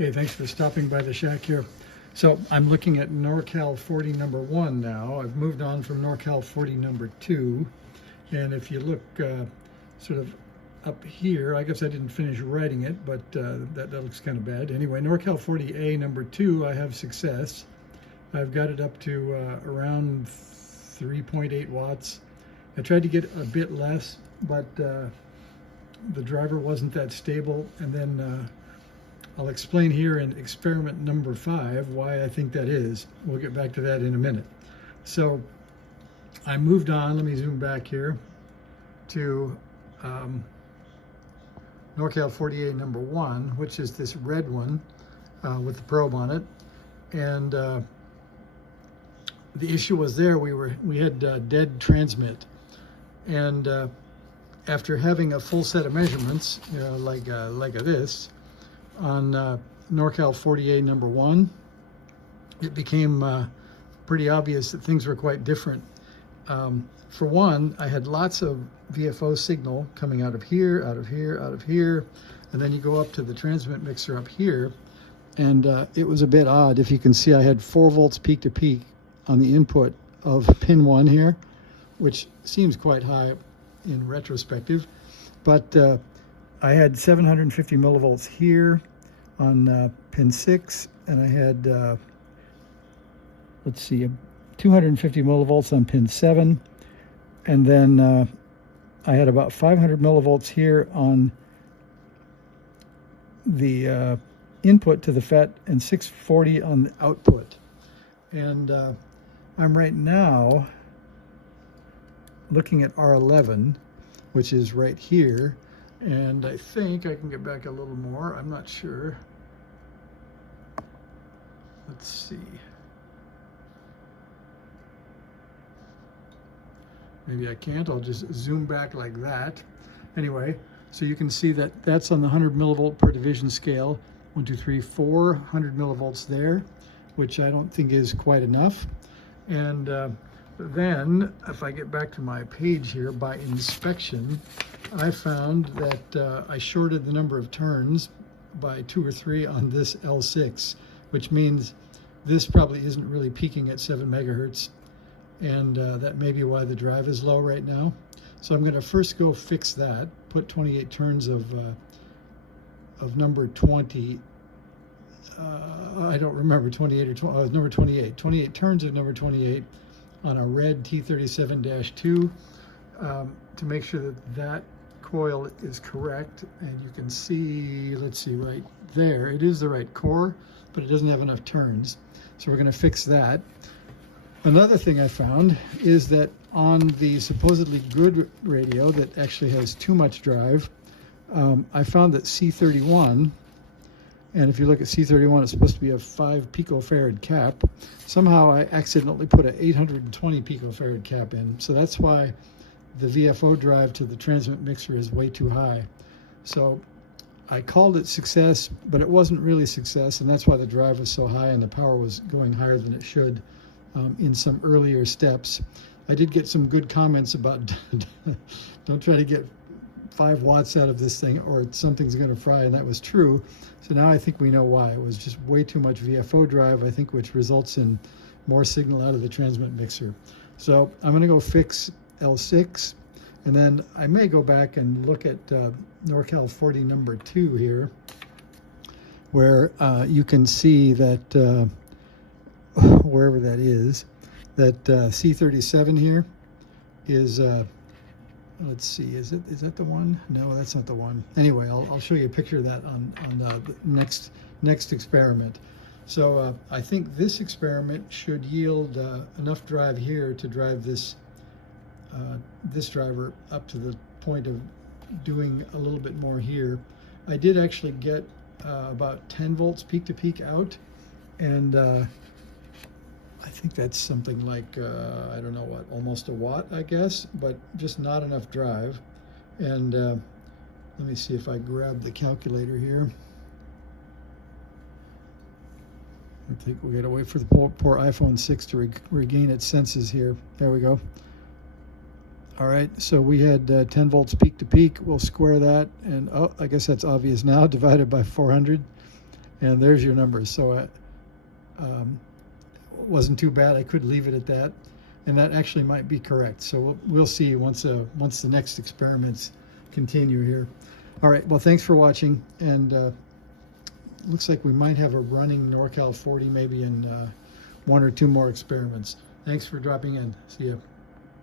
Hey, thanks for stopping by the shack here. So I'm looking at NorCal 40 number 1 now. I've moved on from NorCal 40 number 2. And if you look sort of up here, I guess I didn't finish writing it, but that looks kind of bad. Anyway, NorCal 40A number 2, I have success. I've got it up to around 3.8 watts. I tried to get a bit less, but the driver wasn't that stable. And then I'll explain here in experiment number 5 why I think that is. We'll get back to that in a minute. So I moved on. Let me zoom back here to NorCal 40A number 1, which is this red one with the probe on it. And the issue was there, we had dead transmit. And after having a full set of measurements, like this, on NorCal 40A number 1, it became pretty obvious that things were quite different. For one, I had lots of VFO signal coming out of here, out of here, out of here, and then you go up to the transmit mixer up here, and it was a bit odd. If you can see, I had 4 volts peak to peak on the input of pin 1 here, which seems quite high in retrospective, but I had 750 millivolts here on pin 6, and I had, let's see, 250 millivolts on pin 7, and then I had about 500 millivolts here on the input to the FET and 640 on the output. And I'm right now looking at R11, which is right here, and I think I can get back a little more. I'm not sure. Let's see. Maybe I can't. I'll just zoom back like that. Anyway, so you can see that that's on the 100 millivolt per division scale. 1, 2, 3, 4, 100 millivolts there, which I don't think is quite enough. And then, if I get back to my page here, by inspection, I found that I shorted the number of turns by 2 or 3 on this L6, which means this probably isn't really peaking at 7 megahertz, and that may be why the drive is low right now. So I'm going to first go fix that, put 28 turns of number 20, I don't remember, 28 or 20, number 28, 28 turns of number 28 on a red T37-2 to make sure that that coil is correct. And you can see, let's see, right there, it is the right core, but it doesn't have enough turns. So we're going to fix that. Another thing I found is that on the supposedly good radio that actually has too much drive, I found that C31, and if you look at C31, it's supposed to be a 5 picofarad cap. Somehow I accidentally put an 820 picofarad cap in, so that's why the VFO drive to the transmit mixer is way too high. So I called it success, but it wasn't really success, and that's why the drive was so high and the power was going higher than it should in some earlier steps. I did get some good comments about don't try to get 5 watts out of this thing or something's going to fry, and that was true. So now I think we know why. It was just way too much VFO drive, I think, which results in more signal out of the transmit mixer. So I'm going to go fix L6, and then I may go back and look at NorCal 40 number 2 here, where you can see that wherever that is, that C37 here is let's see, is that the one? No, that's not the one. Anyway, I'll show you a picture of that on the next experiment. So I think this experiment should yield enough drive here to drive this driver up to the point of doing a little bit more here. I did actually get about 10 volts peak to peak out, and I think that's something like, I don't know what, almost a watt, I guess, but just not enough drive. And let me see if I grab the calculator here. I think we gotta wait for the poor iPhone 6 to regain its senses here. There we go. All right, so we had 10 volts peak to peak. We'll square that, and oh, I guess that's obvious now, divided by 400. and there's your numbers. So it wasn't too bad. I could leave it at that, and that actually might be correct. So we'll see once the next experiments continue here. All right, well, thanks for watching, and looks like we might have a running NorCal 40 maybe in 1 or 2 more experiments. Thanks for dropping in. See you.